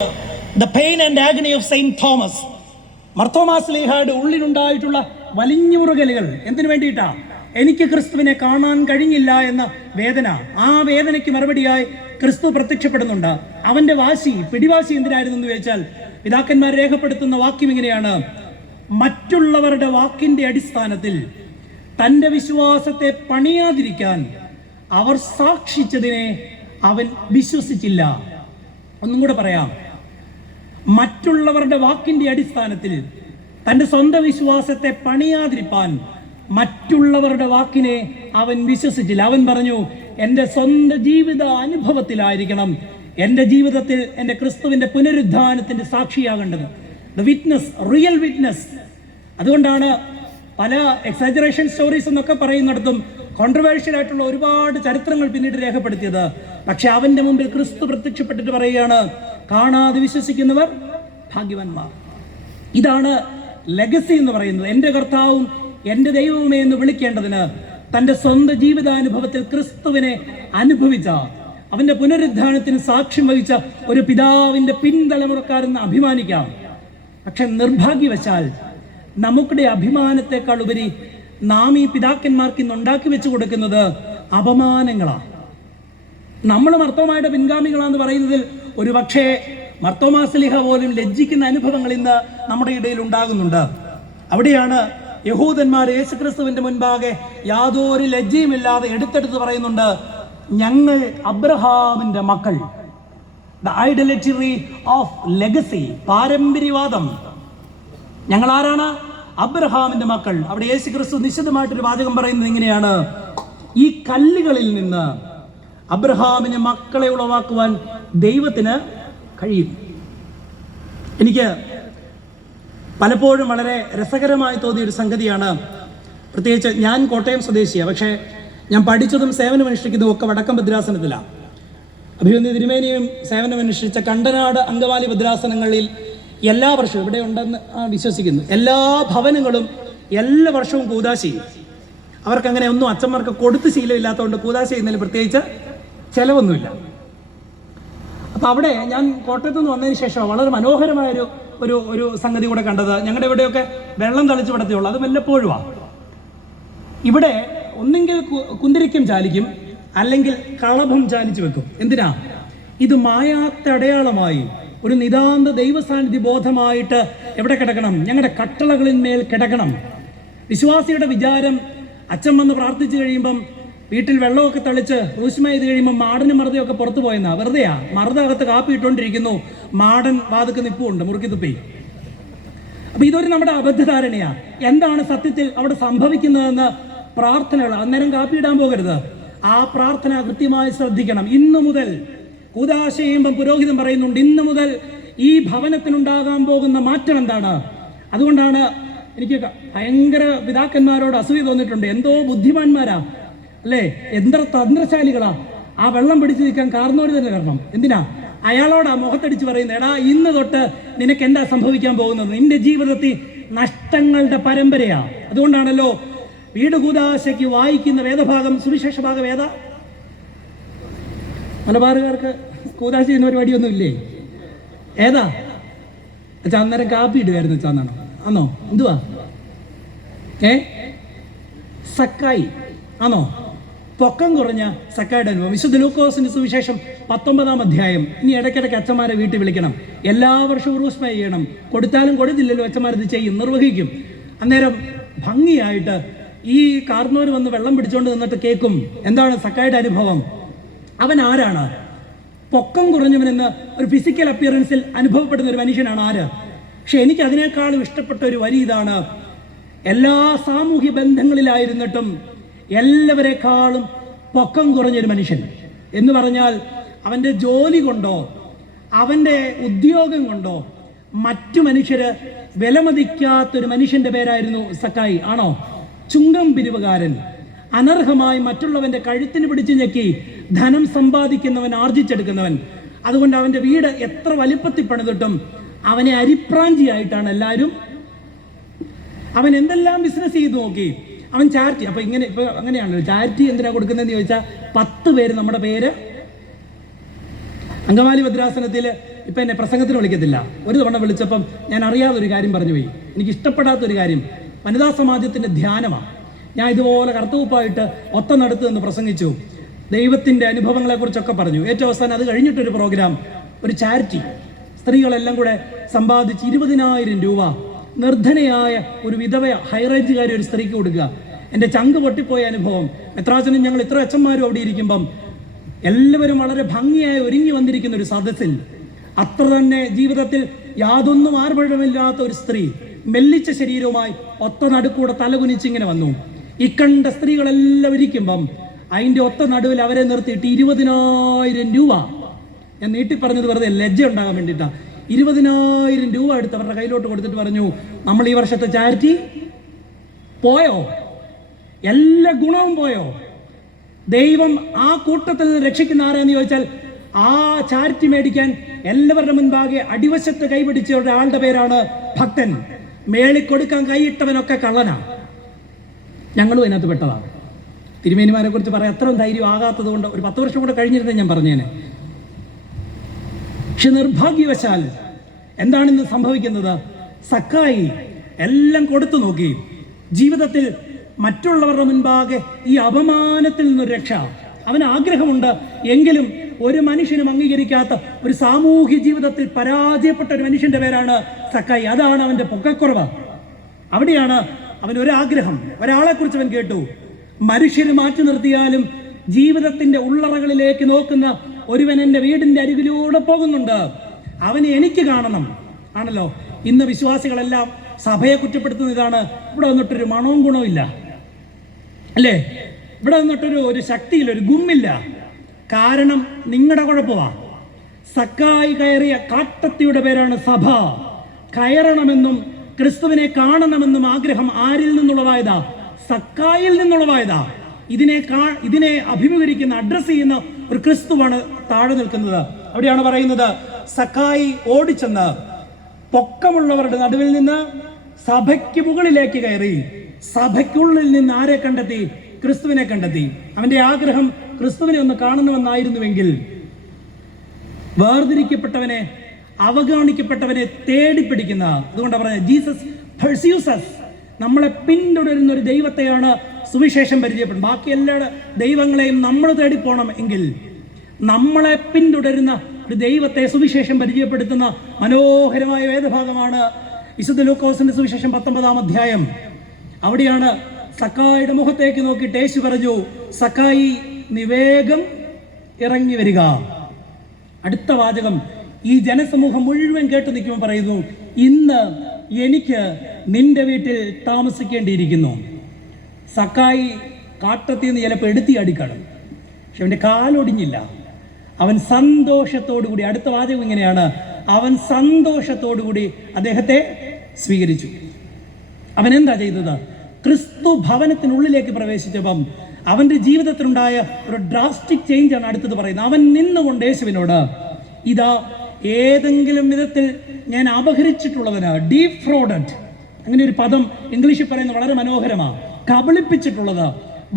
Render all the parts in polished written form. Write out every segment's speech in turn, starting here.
The pain and agony of saint Thomas. മർത്തോമാസ് ലീഹായുടെ ഉള്ളിലുണ്ടായിട്ടുള്ള വലിഞ്ഞുറുകലുകൾ എന്തിനു വേണ്ടിയിട്ടാ? എനിക്ക് ക്രിസ്തുവിനെ കാണാൻ കഴിഞ്ഞില്ല എന്ന വേദന. ആ വേദനയ്ക്ക് മറുപടിയായി ക്രിസ്തു പ്രത്യക്ഷപ്പെടുന്നുണ്ട്. അവന്റെ വാശി, പിടിവാശി എന്തിനായിരുന്നു എന്ന് ചോദിച്ചാൽ പിതാക്കന്മാർ രേഖപ്പെടുത്തുന്ന വാക്യം ഇങ്ങനെയാണ്: മറ്റുള്ളവരുടെ വാക്കിന്റെ അടിസ്ഥാനത്തിൽ തന്റെ വിശ്വാസത്തെ പണിയാതിരിക്കാൻ അവർ സാക്ഷിച്ചതിനെ അവൻ വിശ്വസിച്ചില്ല. ഒന്നും കൂടെ പറയാം. മറ്റുള്ളവരുടെ വാക്കിന്റെ അടിസ്ഥാനത്തിൽ തന്റെ സ്വന്തം വിശ്വാസത്തെ പണിയാതിരിപ്പാൻ മറ്റുള്ളവരുടെ വാക്കിനെ അവൻ വിശ്വസിച്ചില്ല. അവൻ പറഞ്ഞു, എൻ്റെ സ്വന്തം ജീവിത അനുഭവത്തിലായിരിക്കണം എൻ്റെ ജീവിതത്തിൽ എൻ്റെ ക്രിസ്തുവിൻ്റെ പുനരുദ്ധാനത്തിൻ്റെ സാക്ഷിയാകേണ്ടത്. The witness, real witness. അതുകൊണ്ടാണ് പല എക്സാജറേഷൻ സ്റ്റോറീസ് എന്നൊക്കെ പറയുന്നിടത്തും കോൺട്രവേഴ്ഷ്യൽ ആയിട്ടുള്ള ഒരുപാട് ചരിത്രങ്ങൾ പിന്നീട് രേഖപ്പെടുത്തിയത്. പക്ഷെ അവന്റെ മുമ്പിൽ ക്രിസ്തു പ്രത്യക്ഷപ്പെട്ടിട്ട് പറയുകയാണ്, കാണാതെ വിശ്വസിക്കുന്നവർ ഭാഗ്യവാന്മാർ. ഇതാണ് ലെഗസി എന്ന് പറയുന്നത്. എൻ്റെ കർത്താവും എൻ്റെ ദൈവവുമേ എന്ന് വിളിക്കേണ്ടതിന് തൻ്റെ സ്വന്തം ജീവിതാനുഭവത്തിൽ ക്രിസ്തുവിനെ അനുഭവിച്ച, അവന്റെ പുനരുദ്ധാനത്തിന് സാക്ഷ്യം വഹിച്ച ഒരു പിതാവിന്റെ പിൻതലമുറക്കാരെന്ന് അഭിമാനിക്കാം. പക്ഷെ നിർഭാഗ്യവശാൽ നമുക്കുടെ അഭിമാനത്തെക്കാൾ ഉപരി നാം ഈ പിതാക്കന്മാർക്ക് ഇന്ന് ഉണ്ടാക്കി വെച്ചു കൊടുക്കുന്നത് അപമാനങ്ങളാണ്. നമ്മൾ മർത്തോമായുടെ പിൻഗാമികളാന്ന് പറയുന്നതിൽ ഒരു പക്ഷേ മർത്തോമാസ്ലിഹ പോലും ലജ്ജിക്കുന്ന അനുഭവങ്ങൾ ഇന്ന് നമ്മുടെ ഇടയിൽ ഉണ്ടാകുന്നുണ്ട്. അവിടെയാണ് യഹൂദന്മാർ യേശുക്രിസ്തുവിന്റെ മുൻപാകെ യാതൊരു ലജ്ജയുമില്ലാതെ എടുത്തെടുത്ത് പറയുന്നുണ്ട്, ഞങ്ങൾ അബ്രഹാമിന്റെ മക്കൾ. ദ ഐഡലറ്ററി ഓഫ് ലെഗസി, പാരമ്പര്യവാദം. ഞങ്ങൾ ആരാണ്? അബ്രഹാമിന്റെ മക്കൾ. അവിടെ യേശുക്രിസ്തു നിശ്ചിതമായിട്ടൊരു വാചകം പറയുന്നത് ഇങ്ങനെയാണ്: ഈ കല്ലുകളിൽ നിന്ന് അബ്രഹാമിന് മക്കളെ ഉളവാക്കുവാൻ ദൈവത്തിന് കഴിയും. എനിക്ക് പലപ്പോഴും വളരെ രസകരമായി തോന്നിയൊരു സംഗതിയാണ്. പ്രത്യേകിച്ച് ഞാൻ കോട്ടയം സ്വദേശിയാണ്, പക്ഷേ ഞാൻ പഠിച്ചതും സേവനമനുഷ്ഠിക്കുന്നതും ഒക്കെ വടക്കം ഭദ്രാസനത്തിലാണ്. അഭിവന്യ തിരുമേനിയും സേവനമനുഷ്ഠിച്ച കണ്ടനാട് അങ്കമാലി ഭദ്രാസനങ്ങളിൽ എല്ലാ വർഷവും, ഇവിടെ ഉണ്ടെന്ന് വിശ്വസിക്കുന്നു, എല്ലാ ഭവനങ്ങളും എല്ലാ വർഷവും കൂദാശ ചെയ്യും. അവർക്കങ്ങനെ ഒന്നും അച്ഛന്മാർക്ക് കൊടുത്ത് ശീലമില്ലാത്തതുകൊണ്ട് കൂദാശ ചെയ്യുന്നതിൽ പ്രത്യേകിച്ച് ചിലവൊന്നുമില്ല. അപ്പോൾ അവിടെ ഞാൻ കോട്ടയത്ത് നിന്ന് വന്നതിന് ശേഷം വളരെ മനോഹരമായൊരു ഒരു ഒരു സംഗതി കൂടെ കണ്ടത്. ഞങ്ങളുടെ ഇവിടെയൊക്കെ വെള്ളം തളിച്ച് വിടത്തേയുള്ളൂ, അത് വല്ലപ്പോഴുമാണ്. ഇവിടെ ഒന്നെങ്കിൽ കുന്തിരിക്കം ചാലിക്കും, അല്ലെങ്കിൽ കളഭം ചാലിച്ചു വെക്കും. എന്തിനാ? ഇത് മായാത്ത അടയാളമായി ഒരു നിതാന്ത ദൈവസാന്നിധ്യ ബോധമായിട്ട് എവിടെ കിടക്കണം? ഞങ്ങളുടെ കട്ടളകളിന്മേൽ കിടക്കണം. വിശ്വാസിയുടെ വിചാരം, അച്ഛൻ വന്ന് പ്രാർത്ഥിച്ചു കഴിയുമ്പം വീട്ടിൽ വെള്ളമൊക്കെ തളിച്ച് റൂഷ്മ ചെയ്ത് കഴിയുമ്പോൾ മാടനും മറുതയൊക്കെ പുറത്തു പോയെന്നാ. വെറുതെയാ. മറുത അകത്ത് കാപ്പി ഇട്ടുകൊണ്ടിരിക്കുന്നു, മാടൻ വാതുക്ക് നിപ്പുണ്ട് മുറുക്കി തുപ്പി. അപ്പൊ ഇതൊരു നമ്മുടെ അബദ്ധധാരണയാ. എന്താണ് സത്യത്തിൽ അവിടെ സംഭവിക്കുന്നതെന്ന് പ്രാർത്ഥനകൾ. അന്നേരം കാപ്പി ഇടാൻ പോകരുത്. ആ പ്രാർത്ഥന കൃത്യമായി ശ്രദ്ധിക്കണം. ഇന്നു മുതൽ കൂദാശ ചെയ്യുമ്പം പുരോഹിതൻ പറയുന്നുണ്ട്, ഇന്നു മുതൽ ഈ ഭവനത്തിനുണ്ടാകാൻ പോകുന്ന മാറ്റം എന്താണ്? അതുകൊണ്ടാണ് എനിക്ക് ഭയങ്കര പിതാക്കന്മാരോട് അസൂയ തോന്നിയിട്ടുണ്ട്. എന്തോ ബുദ്ധിമാന്മാരാ അല്ലേ, എത്ര തന്ത്രശാലികളാ. ആ വെള്ളം പിടിച്ചു നിൽക്കാൻ കാർന്നോര് തന്നെ കാരണം. എന്തിനാ? അയാളോട് ആ മുഖത്തടിച്ച് പറയുന്നത്, എടാ ഇന്ന് തൊട്ട് നിനക്ക് എന്താ സംഭവിക്കാൻ പോകുന്നത്? നിന്റെ ജീവിതത്തിൽ നഷ്ടങ്ങളുടെ പരമ്പരയാ. അതുകൊണ്ടാണല്ലോ വീട് കൂദാശയ്ക്ക് വായിക്കുന്ന വേദഭാഗം സുവിശേഷ ഭാഗം ഏതാ? മലബാറുകാർക്ക് കൂദാശ ചെയ്യുന്ന പരിപാടിയൊന്നും ഇല്ലേ? ഏതാ? അച്ഛാ അന്നേരം കാപ്പി ഇടുകയായിരുന്നു അച്ഛാന്നാണോ? ആണോ? എന്തുവാ? സക്കായി ആണോ? പൊക്കം കുറഞ്ഞ സക്കായുടെ അനുഭവം. വിശുദ്ധ ലൂക്കോസിന്റെ സുവിശേഷം 19-ാം അധ്യായം. ഇനി ഇടയ്ക്കിടയ്ക്ക് അച്ഛന്മാരെ വീട്ടിൽ വിളിക്കണം. എല്ലാ വർഷവും റൂസ്മ ചെയ്യണം. കൊടുത്താലും കൊടുത്തില്ലല്ലോ അച്ഛന്മാരത് ചെയ്യും, നിർവഹിക്കും. അന്നേരം ഭംഗിയായിട്ട് ഈ കാർന്നോര് വന്ന് വെള്ളം പിടിച്ചുകൊണ്ട് നിന്നിട്ട് കേൾക്കും എന്താണ് സക്കായുടെ അനുഭവം. അവൻ ആരാണ്? പൊക്കം കുറഞ്ഞവനെന്ന് ഒരു ഫിസിക്കൽ അപ്പിയറൻസിൽ അനുഭവപ്പെടുന്ന ഒരു മനുഷ്യനാണ്. ആര്? പക്ഷെ എനിക്ക് അതിനേക്കാളും ഇഷ്ടപ്പെട്ട ഒരു വരി ഇതാണ്: എല്ലാ സാമൂഹ്യ ബന്ധങ്ങളിലായിരുന്നിട്ടും എല്ലാവരെക്കാളും പൊക്കം കുറഞ്ഞൊരു മനുഷ്യൻ എന്ന് പറഞ്ഞാൽ അവൻ്റെ ജോലി കൊണ്ടോ അവൻ്റെ ഉദ്യോഗം കൊണ്ടോ മറ്റു മനുഷ്യര് വിലമതിക്കാത്തൊരു മനുഷ്യന്റെ പേരായിരുന്നു സക്കായി. ആണോ? ചുങ്കം പിരിവുകാരൻ, അനർഹമായി മറ്റുള്ളവന്റെ കഴുത്തിന് പിടിച്ചു ഞെക്കി ധനം സമ്പാദിക്കുന്നവൻ, ആർജിച്ചെടുക്കുന്നവൻ. അതുകൊണ്ട് അവന്റെ വീട് എത്ര വലിപ്പത്തിൽ പണിതിട്ടും അവനെ അരിപ്രാഞ്ചിയായിട്ടാണ് എല്ലാവരും. അവൻ എന്തെല്ലാം ബിസിനസ് ചെയ്ത് നോക്കി. അവൻ ചാരിറ്റി. അപ്പൊ ഇങ്ങനെ ഇപ്പൊ അങ്ങനെയാണല്ലോ ചാരിറ്റി എന്തിനാ കൊടുക്കുന്നതെന്ന് ചോദിച്ചാൽ 10 പേര് നമ്മുടെ പേര് അങ്കമാലി ഭദ്രാസനത്തിൽ ഇപ്പം എന്നെ പ്രസംഗത്തിന് വിളിക്കത്തില്ല. ഒരു തവണ വിളിച്ചപ്പം ഞാൻ അറിയാതൊരു കാര്യം പറഞ്ഞു പോയി. എനിക്ക് ഇഷ്ടപ്പെടാത്തൊരു കാര്യം വനിതാ സമാജത്തിൻ്റെ ധ്യാനമാണ്. ഞാൻ ഇതുപോലെ കറുത്തൂപ്പായിട്ട് ഒത്ത നടത്ത് എന്ന് പ്രസംഗിച്ചു. ദൈവത്തിൻ്റെ അനുഭവങ്ങളെക്കുറിച്ചൊക്കെ പറഞ്ഞു. ഏറ്റവും അവസാനം അത് കഴിഞ്ഞിട്ടൊരു പ്രോഗ്രാം, ഒരു ചാരിറ്റി, സ്ത്രീകളെല്ലാം കൂടെ സമ്പാദിച്ച് 20,000 രൂപ നിർധനയായ ഒരു വിധവ ഹൈറേഞ്ചുകാരി ഒരു സ്ത്രീക്ക് കൊടുക്കുക. എൻ്റെ ചങ്ക് പൊട്ടിപ്പോയ അനുഭവം. മെത്രാച്ചനും ഞങ്ങൾ ഇത്ര അച്ഛന്മാരും അവിടെ ഇരിക്കുമ്പം എല്ലാവരും വളരെ ഭംഗിയായി ഒരുങ്ങി വന്നിരിക്കുന്ന ഒരു സദസ്സിൽ അത്ര തന്നെ ജീവിതത്തിൽ യാതൊന്നും ആർഭടമില്ലാത്ത ഒരു സ്ത്രീ മെല്ലിച്ച ശരീരവുമായി ഒത്ത നടുക്കൂടെ തലകുനിച്ചിങ്ങനെ വന്നു. ഇക്കണ്ട സ്ത്രീകളെല്ലാം ഇരിക്കുമ്പം അതിൻ്റെ ഒത്ത നടുവിൽ അവരെ നിർത്തിയിട്ട് 20,000 രൂപ, ഞാൻ നീട്ടി പറഞ്ഞത് വെറുതെ ലജ്ജ ഉണ്ടാകാൻ വേണ്ടിയിട്ടാണ്, 20,000 രൂപ എടുത്ത് അവരുടെ കയ്യിലോട്ട് കൊടുത്തിട്ട് പറഞ്ഞു, നമ്മൾ ഈ വർഷത്തെ ചാരിറ്റി പോയോ, എല്ലാ ഗുണവും പോയോ, ദൈവം ആ കൂട്ടത്തിൽ നിന്ന് രക്ഷിക്കുന്ന ആരാന്ന് ചോദിച്ചാൽ ആ ചാരിറ്റി മേടിക്കാൻ എല്ലാവരുടെ മുൻപാകെ അടിവശത്ത് കൈപിടിച്ച ഒരാളുടെ പേരാണ് ഭക്തൻ. മേളിക്കൊടുക്കാൻ കൈയിട്ടവനൊക്കെ കള്ളനാണ്. ഞങ്ങളും അതിനകത്ത് പെട്ടതാണ്. തിരുമേനിമാരെ കുറിച്ച് പറയാൻ അത്രയും ധൈര്യം ആകാത്തത് കൊണ്ട് ഒരു 10 വർഷം കൂടെ കഴിഞ്ഞിരുന്നേ ഞാൻ പറഞ്ഞേനെ. പക്ഷെ നിർഭാഗ്യവശാൽ എന്താണിന്ന് സംഭവിക്കുന്നത്? സക്കായി എല്ലാം കൊടുത്തു നോക്കി. ജീവിതത്തിൽ മറ്റുള്ളവരുടെ മുൻപാകെ ഈ അപമാനത്തിൽ നിന്നൊരു രക്ഷ അവന് ആഗ്രഹമുണ്ട്. എങ്കിലും ഒരു മനുഷ്യനും അംഗീകരിക്കാത്ത ഒരു സാമൂഹ്യ ജീവിതത്തിൽ പരാജയപ്പെട്ട ഒരു മനുഷ്യന്റെ പേരാണ് സക്കായി. അതാണ് അവന്റെ പൊക്കക്കുറവ്. അവിടെയാണ് അവനൊരാഗ്രഹം. ഒരാളെ കുറിച്ച് അവൻ കേട്ടു, മനുഷ്യരെ മാറ്റി നിർത്തിയാലും ജീവിതത്തിന്റെ ഉള്ളറകളിലേക്ക് നോക്കുന്ന ഒരുവൻ എൻ്റെ വീടിന്റെ അരികിലൂടെ പോകുന്നുണ്ട്, അവനെ എനിക്ക് കാണണം. ആണല്ലോ ഇന്ന് വിശ്വാസികളെല്ലാം സഭയെ കുറ്റപ്പെടുത്തുന്ന ഇതാണ്. ഇവിടെ വന്നിട്ടൊരു മണവും ഗുണവും ഇല്ല, അല്ലേ? ഇവിടെ വന്നിട്ടൊരു ശക്തിയില്ല, ഒരു ഗുമ്മില്ല. കാരണം നിങ്ങളുടെ കുഴപ്പമാണ്. സക്കായി കയറിയ കാട്ടത്തിയുടെ പേരാണ് സഭ. കയറണമെന്നും ക്രിസ്തുവിനെ കാണണമെന്നും ആഗ്രഹം ആരിൽ നിന്നുള്ളതായതാ? സക്കായിൽ നിന്നുള്ളതായതാ. ഇതിനെ അഭിമുഖീകരിക്കുന്ന, അഡ്രസ് ചെയ്യുന്ന ഒരു ക്രിസ്തുവാണ് താഴെ നിൽക്കുന്നത്. അവിടെയാണ് പറയുന്നത്, സക്കായി ഓടിച്ചെന്ന് പൊക്കമുള്ളവരുടെ നടുവിൽ നിന്ന് സഭയ്ക്ക് മുകളിലേക്ക് കയറി. സഭയ്ക്കുള്ളിൽ നിന്ന് ആരെ കണ്ടെത്തി? ക്രിസ്തുവിനെ കണ്ടെത്തി. അവന്റെ ആഗ്രഹം ക്രിസ്തുവിനെ ഒന്ന് കാണണമെന്നായിരുന്നുവെങ്കിൽ വേർതിരിക്കപ്പെട്ടവനെ, അവഗണിക്കപ്പെട്ടവനെ തേടിപ്പിടിക്കുന്ന, അതുകൊണ്ടാണ് പറഞ്ഞത് ജീസസ് പെർസ്യൂസ് us. നമ്മളെ പിന്തുടരുന്ന ഒരു ദൈവത്തെയാണ് സുവിശേഷം പരിചയപ്പെടുന്നത്. ബാക്കി എല്ലാ ദൈവങ്ങളെയും നമ്മൾ തേടിപ്പോണം എങ്കിൽ നമ്മളെ പിന്തുടരുന്ന ഒരു ദൈവത്തെ സുവിശേഷം പരിചയപ്പെടുത്തുന്ന മനോഹരമായ വേദഭാഗമാണ് വിശുദ്ധ ലൂക്കോസിന്റെ സുവിശേഷം 19-ാം അധ്യായം. അവിടെയാണ് സക്കായിയുടെ മുഖത്തേക്ക് നോക്കിയിട്ട് യേശു പറഞ്ഞു, സക്കായി നീ വേഗം ഇറങ്ങി വരിക. അടുത്ത വാചകം ഈ ജനസമൂഹം മുഴുവൻ കേട്ട് നിൽക്കുമ്പോൾ പറയുന്നു, ഇന്ന് എനിക്ക് നിന്റെ വീട്ടിൽ താമസിക്കേണ്ടിയിരിക്കുന്നു. സക്കായി കാട്ടത്തിൽ നിന്ന് ചിലപ്പോൾ എടുത്തി അടിക്കണം, പക്ഷെ അവൻ്റെ കാലൊടിഞ്ഞില്ല. അവൻ സന്തോഷത്തോടുകൂടി, അടുത്ത വാചകം ഇങ്ങനെയാണ്, അവൻ സന്തോഷത്തോടുകൂടി അദ്ദേഹത്തെ സ്വീകരിച്ചു. അവൻ എന്താ ചെയ്തത്? ക്രിസ്തു ഭവനത്തിനുള്ളിലേക്ക് പ്രവേശിച്ചപ്പം അവൻ്റെ ജീവിതത്തിലുണ്ടായ ഒരു ഡ്രാസ്റ്റിക് ചേഞ്ച് ആണ് അടുത്തത് പറയുന്നത്. അവൻ നിന്നുകൊണ്ട് യേശുവിനോട്, ഇതാ ഏതെങ്കിലും വിധത്തിൽ ഞാൻ അപഹരിച്ചിട്ടുള്ളവന്, ഡീഫ്രോഡഡ്, അങ്ങനെ ഒരു പദം ഇംഗ്ലീഷിൽ പറയുന്നത് വളരെ മനോഹരമാണ്. കബളിപ്പിച്ചിട്ടുള്ളത്,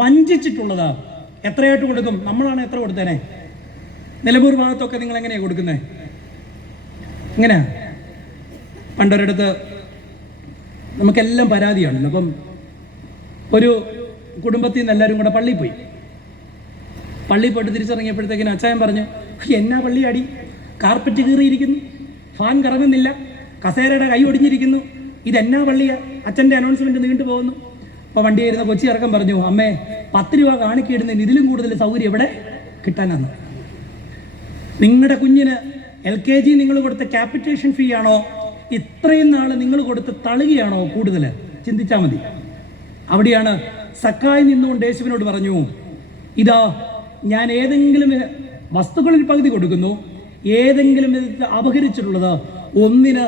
വഞ്ചിച്ചിട്ടുള്ളത് എത്രയായിട്ട് കൊടുക്കും? നമ്മളാണ് എത്ര കൊടുത്തേനെ? നിലമ്പൂർ ഭാഗത്തൊക്കെ നിങ്ങൾ എങ്ങനെയാണ് കൊടുക്കുന്നത്? എങ്ങനെയാ? പണ്ടൊരിടത്ത് നമുക്കെല്ലാം പരാതിയാണല്ലോ. അപ്പം ഒരു കുടുംബത്തിൽ നിന്ന് എല്ലാവരും കൂടെ പള്ളിയിൽ പോയിട്ട് തിരിച്ചിറങ്ങിയപ്പോഴത്തേക്കിന് അച്ചായൻ പറഞ്ഞു, എന്നാ പള്ളിയാടി, കാർപ്പറ്റ് കീറിയിരിക്കുന്നു, ഫാൻ കറങ്ങുന്നില്ല, കസേരയുടെ കൈ ഒടിഞ്ഞിരിക്കുന്നു, ഇതെന്നാ പള്ളിയാ? അച്ഛൻ്റെ അനൗൺസ്മെൻറ്റ് നീണ്ടു പോകുന്നു. അപ്പോൾ വണ്ടി ആയിരുന്ന കൊച്ചി ഇറക്കം പറഞ്ഞു, അമ്മേ 10 രൂപ കാണിക്കിടുന്നതിന് ഇതിലും കൂടുതൽ സൗകര്യം എവിടെ കിട്ടാനാണ്? നിങ്ങളുടെ കുഞ്ഞിന് LKG നിങ്ങൾ കൊടുത്ത ക്യാപിറ്റേഷൻ ഫീ ആണോ, ഇത്രയും നാൾ നിങ്ങൾ കൊടുത്ത് തളുകയാണോ കൂടുതൽ? ചിന്തിച്ചാൽ മതി. അവിടെയാണ് സക്കായി നിന്നുകൊണ്ട് യേശുവിനോട് പറഞ്ഞു, ഇതാ ഞാൻ ഏതെങ്കിലും വസ്തുക്കളിൽ പകുതി കൊടുക്കുന്നു, ഏതെങ്കിലും വിധത്തിൽ അപഹരിച്ചിട്ടുള്ളത് 1-ന്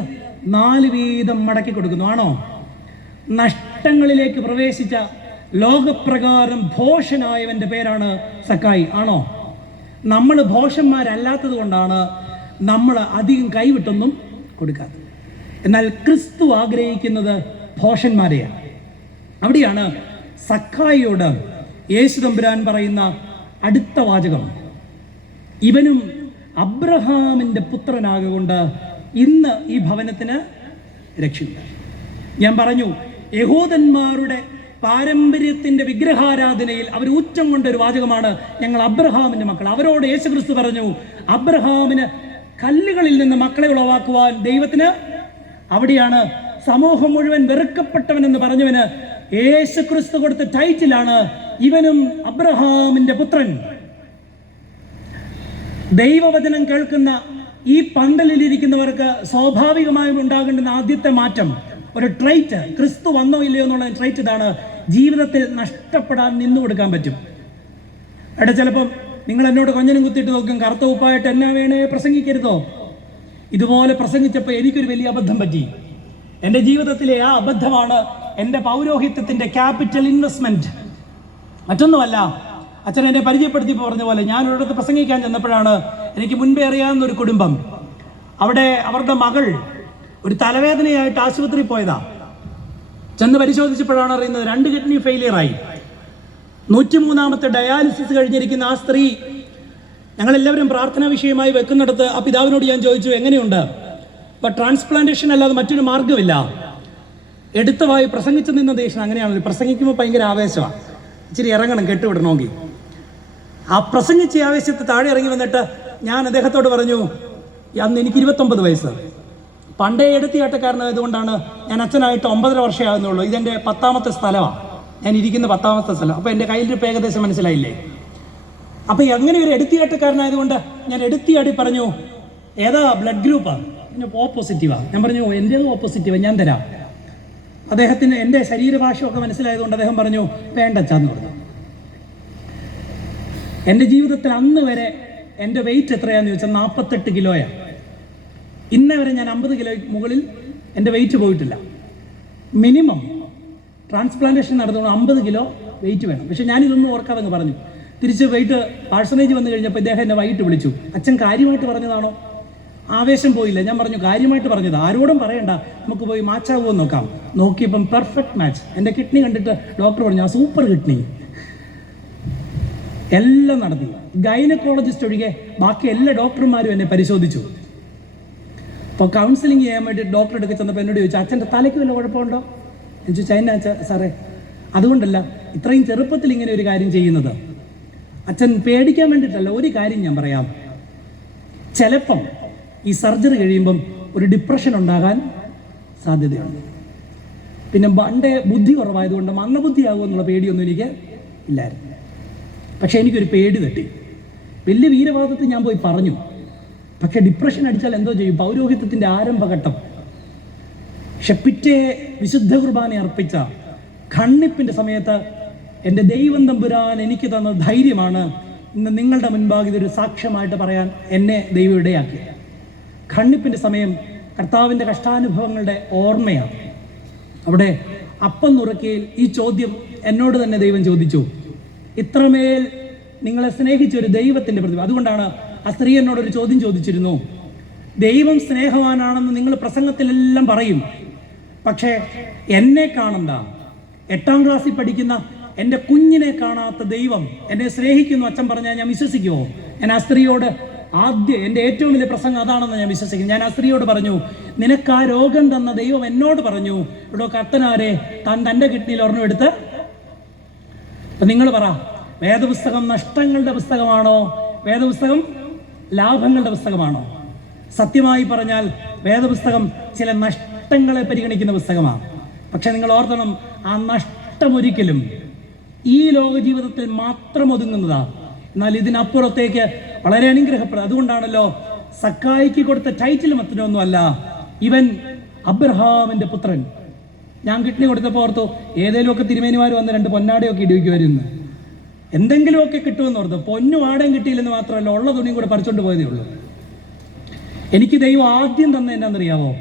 4 വീതം മടക്കി കൊടുക്കുന്നു. ആണോ? നഷ്ടങ്ങളിലേക്ക് പ്രവേശിച്ച ലോകപ്രകാരം ഭോഷനായവൻ്റെ പേരാണ് സക്കായി. ആണോ? നമ്മൾ ഭോഷന്മാരല്ലാത്തത് കൊണ്ടാണ് നമ്മൾ അധികം കൈവിട്ടൊന്നും കൊടുക്കാത്തത്. എന്നാൽ ക്രിസ്തു ആഗ്രഹിക്കുന്നത് ഭോഷന്മാരെയാണ്. അവിടെയാണ് സക്കായിയോട് യേശു തമ്പുരാൻ പറയുന്ന അടുത്ത വാചകം. ഇവനും അബ്രഹാമിൻ്റെ പുത്രനാകൊണ്ട് ഇന്ന് ഈ ഭവനത്തിന് രക്ഷയില്ല. ഞാൻ പറഞ്ഞു, യഹൂദന്മാരുടെ പാരമ്പര്യത്തിൻ്റെ വിഗ്രഹാരാധനയിൽ അവർ ഊറ്റം കൊണ്ടൊരു വാചകമാണ് ഞങ്ങൾ അബ്രഹാമിൻ്റെ മക്കൾ. അവരോട് യേശുക്രിസ്തു പറഞ്ഞു, അബ്രഹാമിന് കല്ലുകളിൽ നിന്ന് മക്കളെ ഉളവാക്കുവാൻ ദൈവത്തിന്. അവിടെയാണ് സമൂഹം മുഴുവൻ വെറുക്കപ്പെട്ടവൻ എന്ന് പറഞ്ഞവന് യേശുക്രിസ്തു കൊടുത്ത ടൈറ്റിലാണ് ഇവനും അബ്രഹാമിൻ്റെ പുത്രൻ. ദൈവവചനം കേൾക്കുന്ന ഈ പന്തലിലിരിക്കുന്നവർക്ക് സ്വാഭാവികമായും ഉണ്ടാകേണ്ടുന്ന ആദ്യത്തെ മാറ്റം, ഒരു ട്രൈറ്റ്, ക്രിസ്തു വന്നോ ഇല്ലയോ എന്നുള്ള ട്രൈറ്റ് ഇതാണ്: ജീവിതത്തിൽ നഷ്ടപ്പെടാൻ നിന്നു കൊടുക്കാൻ പറ്റും. അവിടെ ചിലപ്പം നിങ്ങൾ എന്നോട് കൊഞ്ഞനും കുത്തിയിട്ട് നോക്കും, കറുത്ത ഉപ്പായിട്ട് എന്നാ വേണേ പ്രസംഗിക്കരുതോ. ഇതുപോലെ പ്രസംഗിച്ചപ്പോൾ എനിക്കൊരു വലിയ അബദ്ധം പറ്റി. എൻ്റെ ജീവിതത്തിലെ ആ അബദ്ധമാണ് എൻ്റെ പൗരോഹിത്യത്തിൻ്റെ ക്യാപിറ്റൽ ഇൻവെസ്റ്റ്മെൻറ്റ്. മറ്റൊന്നുമല്ല, അച്ഛൻ എന്നെ പരിചയപ്പെടുത്തിയപ്പോൾ പറഞ്ഞ പോലെ ഞാൻ ഒരിടത്ത് പ്രസംഗിക്കാൻ ചെന്നപ്പോഴാണ് എനിക്ക് മുൻപേ അറിയാവുന്ന ഒരു കുടുംബം, അവിടെ അവരുടെ മകൾ ഒരു തലവേദനയായിട്ട് ആശുപത്രിയിൽ പോയതാ. ചെന്ന് പരിശോധിച്ചപ്പോഴാണ് അറിയുന്നത് 2 കിഡ്നി ഫെയിലിയറായി. 103ാമത്തെ ഡയാലിസിസ് കഴിഞ്ഞിരിക്കുന്ന ആ സ്ത്രീ ഞങ്ങളെല്ലാവരും പ്രാർത്ഥനാ വിഷയമായി വെക്കുന്നിടത്ത് ആ പിതാവിനോട് ഞാൻ ചോദിച്ചു, എങ്ങനെയുണ്ട്? അപ്പം ട്രാൻസ്പ്ലാന്റേഷൻ അല്ലാതെ മറ്റൊരു മാർഗ്ഗമില്ല. എടുത്തവായി പ്രസംഗിച്ചു നിന്ന ദേശം അങ്ങനെയാണല്ലോ, പ്രസംഗിക്കുമ്പോൾ ഭയങ്കര ആവേശമാണ്, ഇച്ചിരി ഇറങ്ങണം കെട്ടുവിടണമെങ്കിൽ. ആ പ്രസംഗിച്ച ആവേശത്ത് താഴെ ഇറങ്ങി വന്നിട്ട് ഞാൻ അദ്ദേഹത്തോട് പറഞ്ഞു, അന്ന് എനിക്ക് 29 വയസ്സ്, പണ്ടേ എടുത്തിയാട്ടക്കാരനായതുകൊണ്ടാണ് ഞാൻ അച്ഛനായിട്ട് 9.5 വർഷമാകുന്നുള്ളൂ. ഇതെൻ്റെ 10ാമത്തെ സ്ഥലമാണ്, ഞാൻ ഇരിക്കുന്ന 10ാമത്തെ സ്ഥലം. അപ്പോൾ എൻ്റെ കയ്യിലൊരു ഏകദേശം മനസ്സിലായില്ലേ? അപ്പോൾ അങ്ങനെ ഒരു എടുത്തിയാട്ടക്കാരനായതുകൊണ്ട് ഞാൻ എടുത്തിയാടി പറഞ്ഞു, ഏതാ ബ്ലഡ് ഗ്രൂപ്പാണ്? ഓ പോസിറ്റീവാണ്. ഞാൻ പറഞ്ഞു, എൻ്റേത് ഓ പോസിറ്റീവാണ്, ഞാൻ തരാം. അദ്ദേഹത്തിന് എൻ്റെ ശരീരഭാഷയൊക്കെ മനസ്സിലായതുകൊണ്ട് അദ്ദേഹം പറഞ്ഞു, വേണ്ടച്ചാന്ന് പറഞ്ഞു. എൻ്റെ ജീവിതത്തിൽ അന്ന് വരെ എൻ്റെ വെയിറ്റ് എത്രയാണെന്ന് ചോദിച്ചാൽ 48 കിലോയാണ്. ഇന്നേ വരെ ഞാൻ 50 കിലോ മുകളിൽ എൻ്റെ വെയിറ്റ് പോയിട്ടില്ല. മിനിമം ട്രാൻസ്പ്ലാന്റേഷൻ നടത്തുമ്പോൾ 50 കിലോ വെയിറ്റ് വേണം. പക്ഷെ ഞാനിതൊന്നും ഓർക്കാതെ അങ്ങ് പറഞ്ഞു. തിരിച്ച് വെയിറ്റ് പാഴ്സണേജ് വന്നു കഴിഞ്ഞപ്പോൾ ഇദ്ദേഹം എന്നെ വൈകിട്ട് വിളിച്ചു, അച്ഛൻ കാര്യമായിട്ട് പറഞ്ഞതാണോ? ആവേശം പോയില്ല. ഞാൻ പറഞ്ഞു, കാര്യമായിട്ട് പറഞ്ഞത്, ആരോടും പറയണ്ട, നമുക്ക് പോയി മാച്ചാകുമോ നോക്കാം. നോക്കിയപ്പം പെർഫെക്റ്റ് മാച്ച്. എൻ്റെ കിഡ്നി കണ്ടിട്ട് ഡോക്ടർ പറഞ്ഞു, ആ സൂപ്പർ കിഡ്നി. എല്ലാം നടത്തി. ഗൈനക്കോളജിസ്റ്റ് ഒഴികെ ബാക്കി എല്ലാ ഡോക്ടർമാരും എന്നെ പരിശോധിച്ചു. അപ്പോൾ കൗൺസിലിംഗ് ചെയ്യാൻ വേണ്ടി ഡോക്ടറെ അടുത്ത് ചെന്നപ്പോൾ എന്നോട് ചോദിച്ചു, അച്ഛൻ്റെ തലയ്ക്ക് വല്ല കുഴപ്പമുണ്ടോ? ഞാൻ ചോദിച്ചു, അതിനാ സാറേ? അതുകൊണ്ടല്ല, ഇത്രയും ചെറുപ്പത്തിൽ ഇങ്ങനെ ഒരു കാര്യം ചെയ്യുന്നത്. അച്ഛൻ പേടിക്കാൻ വേണ്ടിയിട്ടല്ല. ഒരു കാര്യം ഞാൻ പറയാം, ചിലപ്പം ഈ സർജറി കഴിയുമ്പം ഒരു ഡിപ്രഷൻ ഉണ്ടാകാൻ സാധ്യതയുണ്ട്. പിന്നെ പണ്ടേ ബുദ്ധി കുറവായതുകൊണ്ട് മന്ദബുദ്ധിയാകുമെന്നുള്ള പേടിയൊന്നും എനിക്ക് ഇല്ലായിരുന്നു. പക്ഷെ എനിക്കൊരു പേടി തട്ടി. വലിയ വീരവാദത്തിൽ ഞാൻ പോയി പറഞ്ഞു. പക്ഷെ ഡിപ്രഷൻ അടിച്ചാൽ എന്തോ ചെയ്യും? പൗരോഹിത്യത്തിൻ്റെ ആരംഭഘട്ടം. ഷെപ്പിറ്റെ വിശുദ്ധ കുർബാന അർപ്പിച്ച ഖണ്ഡിപ്പിൻ്റെ സമയത്ത് എൻ്റെ ദൈവം തമ്പുരാൻ എനിക്ക് തന്ന ധൈര്യമാണ് ഇന്ന് നിങ്ങളുടെ മുൻപാകെ ഇതൊരു സാക്ഷ്യമായിട്ട് പറയാൻ എന്നെ ദൈവം ഇടയാക്കി. ഖണ്ഡിപ്പിൻ്റെ സമയം കർത്താവിൻ്റെ കഷ്ടാനുഭവങ്ങളുടെ ഓർമ്മയാണ്. അവിടെ അപ്പം നുറുക്കിയിൽ ഈ ചോദ്യം എന്നോട് തന്നെ ദൈവം ചോദിച്ചു, ഇത്രമേൽ നിങ്ങളെ സ്നേഹിച്ച ഒരു ദൈവത്തിൻ്റെ പ്രതിഭ. അതുകൊണ്ടാണ് ആ സ്ത്രീ എന്നോടൊരു ചോദ്യം ചോദിച്ചിരുന്നു, ദൈവം സ്നേഹവാനാണെന്ന് നിങ്ങൾ പ്രസംഗത്തിലെല്ലാം പറയും, പക്ഷേ എന്നെ കാണണ്ട, 8ാം ക്ലാസ്സിൽ പഠിക്കുന്ന എൻ്റെ കുഞ്ഞിനെ കാണാത്ത ദൈവം എന്നെ സ്നേഹിക്കുന്നു അച്ഛൻ പറഞ്ഞാൽ ഞാൻ വിശ്വസിക്കുമോ? ഞാൻ ആ സ്ത്രീയോട് എൻ്റെ ഏറ്റവും വലിയ പ്രസംഗം അതാണെന്ന് ഞാൻ വിശ്വസിക്കുന്നു. ഞാൻ ആ സ്ത്രീയോട് പറഞ്ഞു, നിനക്ക് ആ രോഗം തന്ന ദൈവം എന്നോട് പറഞ്ഞു, ഇവിടെ കർത്തനാരെ താൻ തൻ്റെ കിഡ്നിയിൽ ഒരെണ്ണം എടുത്ത്. അപ്പം നിങ്ങൾ പറ, വേദപുസ്തകം നഷ്ടങ്ങളുടെ പുസ്തകമാണോ? വേദപുസ്തകം ലാഭങ്ങളുടെ പുസ്തകമാണോ? സത്യമായി പറഞ്ഞാൽ വേദപുസ്തകം ചില നഷ്ടങ്ങളെ പരിഗണിക്കുന്ന പുസ്തകമാണ്. പക്ഷെ നിങ്ങൾ ഓർക്കണം, ആ നഷ്ടമൊരിക്കലും ഈ ലോക ജീവിതത്തിൽ മാത്രം ഒതുങ്ങുന്നതാണ്. എന്നാൽ ഇതിനപ്പുറത്തേക്ക് വളരെ അനുഗ്രഹപ്പെടും. അതുകൊണ്ടാണല്ലോ സക്കായിക്ക് കൊടുത്ത ടൈറ്റിൽ മറ്റൊന്നുമല്ല, ഇവൻ അബ്രഹാമിൻ്റെ പുത്രൻ. ഞാൻ കിഡ്നി കൊടുത്തപ്പോൾ ഓർത്തു, ഏതെങ്കിലുമൊക്കെ തിരുമേനിമാർ വന്ന് 2 പൊന്നാടയൊക്കെ ഇടിവയ്ക്കുമായിരുന്നു, എന്തെങ്കിലുമൊക്കെ കിട്ടുമെന്ന് ഓർത്തു. പൊന്നും ആടയും കിട്ടിയില്ലെന്ന് മാത്രമല്ല, ഉള്ള തുണിയും കൂടെ പറിച്ചുകൊണ്ട് പോയതേ ഉള്ളൂ. എനിക്ക് ദൈവം ആദ്യം തന്നെ എന്നാണെന്നറിയാവോ?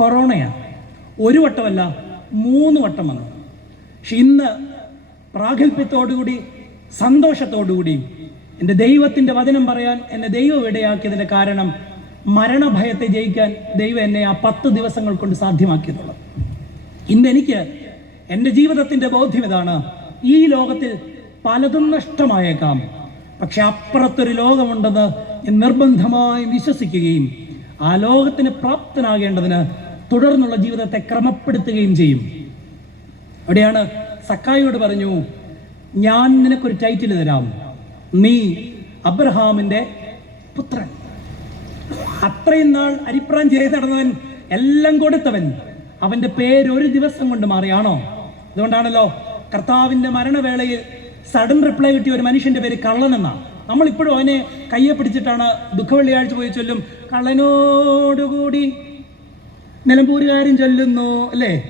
കൊറോണയാണ്. 1 വട്ടമല്ല 3 വട്ടം വന്നു. പക്ഷെ ഇന്ന് പ്രാഗൽഭ്യത്തോടുകൂടി സന്തോഷത്തോടുകൂടി എൻ്റെ ദൈവത്തിൻ്റെ വചനം പറയാൻ എന്നെ ദൈവം ഇടയാക്കിയതിൻ്റെ കാരണം മരണഭയത്തെ ജയിക്കാൻ ദൈവം എന്നെ ആ 10 ദിവസങ്ങൾ കൊണ്ട് സാധ്യമാക്കിയതുള്ളത്. ഇന്ന് എനിക്ക് എൻ്റെ ജീവിതത്തിൻ്റെ ബോധ്യം ഇതാണ്, ഈ ലോകത്തിൽ പലതും നഷ്ടമായേക്കാം, പക്ഷെ അപ്പുറത്തൊരു ലോകമുണ്ടെന്ന് നിർബന്ധമായി വിശ്വസിക്കുകയും ആ ലോകത്തിന് പ്രാപ്തനാകേണ്ടതിന് തുടർന്നുള്ള ജീവിതത്തെ ക്രമപ്പെടുത്തുകയും ചെയ്യും. അവിടെയാണ് സക്കായിയോട് പറഞ്ഞു, ഞാൻ നിനക്കൊരു ടൈറ്റിൽ തരാം, നീ അബ്രഹാമിന്റെ പുത്രൻ. അത്രയും നാൾ അരിപ്രാൻ ചെയ്ത് നടന്നവൻ, എല്ലാം കൊടുത്തവൻ, അവന്റെ പേര് ഒരു ദിവസം കൊണ്ട് മാറിയാണോ? അതുകൊണ്ടാണല്ലോ കർത്താവിന്റെ മരണവേളയിൽ സഡൻ റിപ്ലൈ കിട്ടിയ ഒരു മനുഷ്യന്റെ പേര് കള്ളനെന്നാണ്. നമ്മളിപ്പോഴും അവനെ കയ്യെ പിടിച്ചിട്ടാണ് ദുഃഖവെള്ളിയാഴ്ച പോയി ചൊല്ലും, കള്ളനോടുകൂടി നിലമ്പൂരുകാരും ചൊല്ലുന്നു, അല്ലേ?